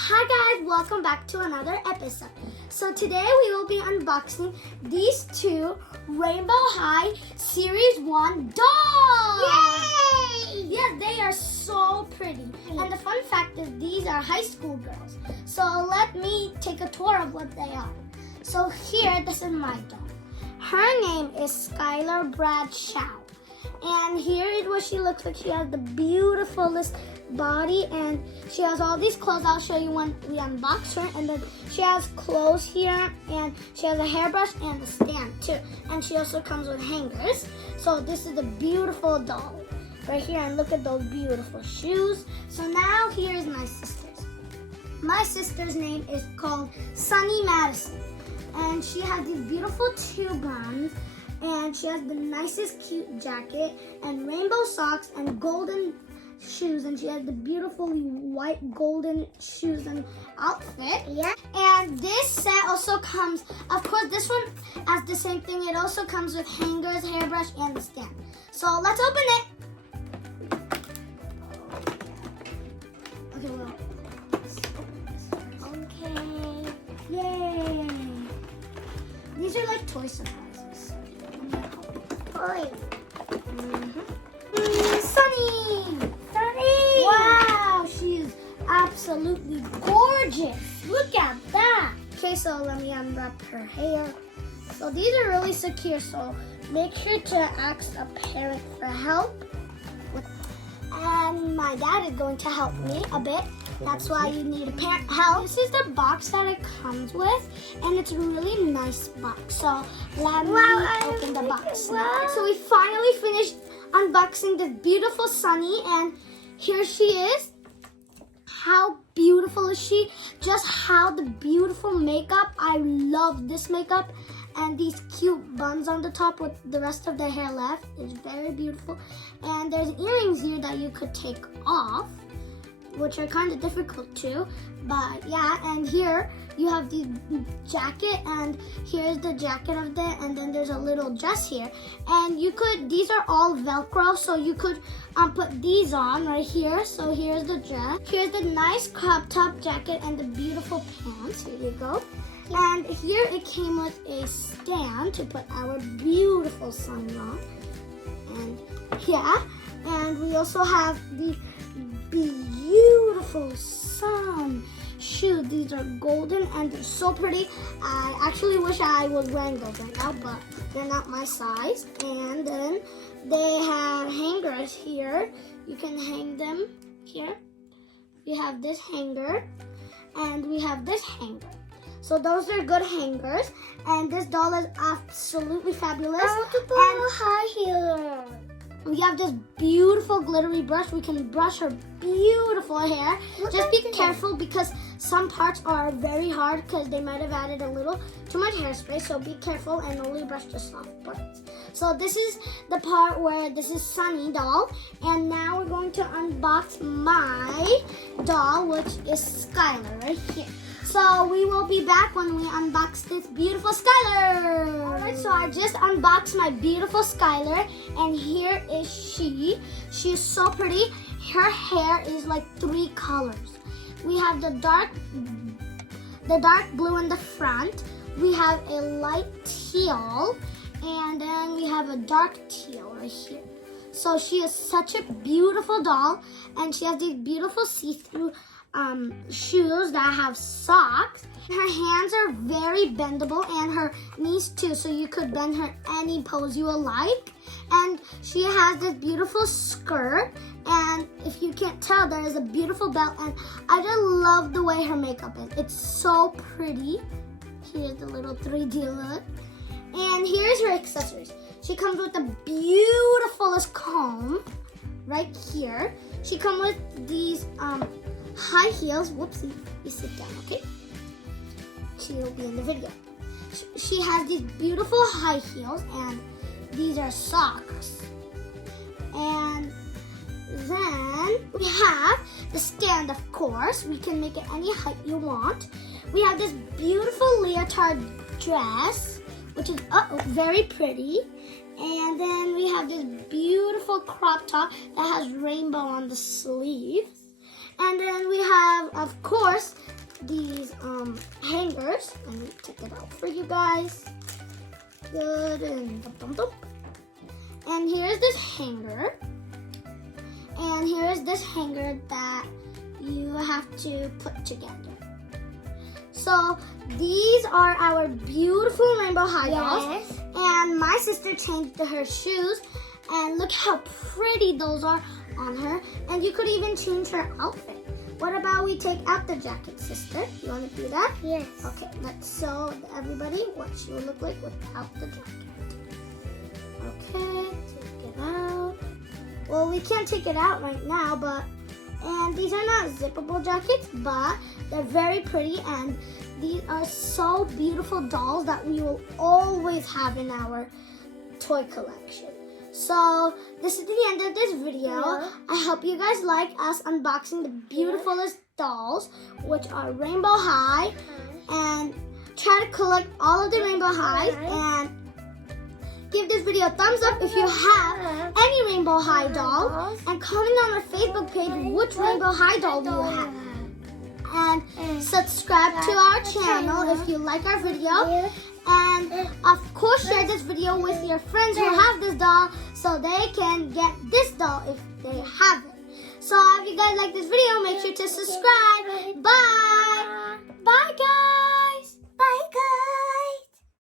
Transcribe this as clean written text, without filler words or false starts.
Hi guys, welcome back to another episode. So today we will be unboxing these two Rainbow High Series 1 dolls. Yay! Yeah, they are so pretty. And the fun fact is these are high school girls. So let me take a tour of what they are. So here, this is my doll. Her name is Skylar Bradshaw. And here is what she looks like. She has the beautifulest body and she has all these clothes. I'll show you when we unbox her. And then she has clothes here and she has a hairbrush and a stand too. And she also comes with hangers. So this is a beautiful doll right here. And look at those beautiful shoes. So now here's my sister's. My sister's name is called Sunny Madison. And she has these beautiful two buns. And she has the nicest cute jacket and rainbow socks and golden shoes, and she has the beautifully white golden shoes and outfit. Yeah. And this set also comes, of course this one has the same thing. It also comes with hangers, hairbrush, and the stand. So let's open it. Okay, well, let's open this. Okay. Yay. These are like toy surprises. Toy. Sunny! Sunny! Wow, she is absolutely gorgeous. Look at that. Okay, so let me unwrap her hair. So these are really secure, so make sure to ask a parent for help. And my dad is going to help me a bit. That's why you need a parent help. This is the box that it comes with, and it's a really nice box. So let me open the box. So we finally finished unboxing this beautiful Sunny, and here she is. How beautiful is she? Just how the beautiful makeup. I love this makeup. And these cute buns on the top with the rest of the hair left is very beautiful. And there's earrings here that you could take off, which are kind of difficult too. But yeah, and here you have the jacket, and here's the jacket of it, and then there's a little dress here. And you could, these are all Velcro, so you could put these on right here. So here's the dress. Here's the nice crop top jacket and the beautiful pants. Here you go. And here it came with a stand to put our beautiful Sunny on. And yeah, and we also have the beautiful sun shoes. These are golden and they're so pretty. I actually wish I was wearing those right now, but they're not my size. And then they have hangers here. You can hang them here. We have this hanger and we have this hanger. So those are good hangers, and this doll is absolutely fabulous. High heel. We have this beautiful glittery brush. We can brush her beautiful hair. Just be careful because some parts are very hard because they might have added a little too much hairspray. So be careful and only brush the soft parts. So this is the part where this is Sunny doll. And now we're going to unbox my doll, which is Skylar right here. So we will be back when we unbox this beautiful Skylar. Alright, so I just unboxed my beautiful Skylar, and here is she. She's so pretty. Her hair is like 3 colors. We have the dark blue in the front. We have a light teal, and then we have a dark teal right here. So she is such a beautiful doll, and she has these beautiful see-through shoes that have socks. Her hands are very bendable and her knees too, so you could bend her any pose you would like. And she has this beautiful skirt, and if you can't tell, there is a beautiful belt, and I just love the way her makeup is. It's so pretty. Here's the little 3D look. And here's her accessories. She comes with the beautifulest comb right here. She comes with these high heels. Whoopsie, you sit down, okay? She will be in the video. She has these beautiful high heels, and these are socks. And then we have the stand, of course. We can make it any height you want. We have this beautiful leotard dress, which is very pretty. And then we have this beautiful crop top that has rainbow on the sleeves. And then we have, of course, these hangers. Let me take it out for you guys. Good. And here's this hanger. And here's this hanger that you have to put together. So these are our beautiful rainbow high dolls. Yes. And my sister changed her shoes. And look how pretty those are on her. And you could even change her outfit. What about we take out the jacket, sister? You want to do that? Yes. Okay, let's show everybody what she would look like without the jacket. Okay, take it out. Well, we can't take it out right now, and these are not zippable jackets, but they're very pretty, and these are so beautiful dolls that we will always have in our toy collection. So this is the end of this video. Yeah. I hope you guys like us unboxing the beautifulest dolls, which are Rainbow High, and try to collect all of the Rainbow Highs, and give this video a thumbs up if you have any Rainbow High dolls, and comment on our Facebook page which Rainbow High doll do you have. And subscribe to our channel if you like our video. And of course, share this video with your friends who have this doll so they can get this doll if they have it. So if you guys like this video, make sure to subscribe. Bye. Bye, guys.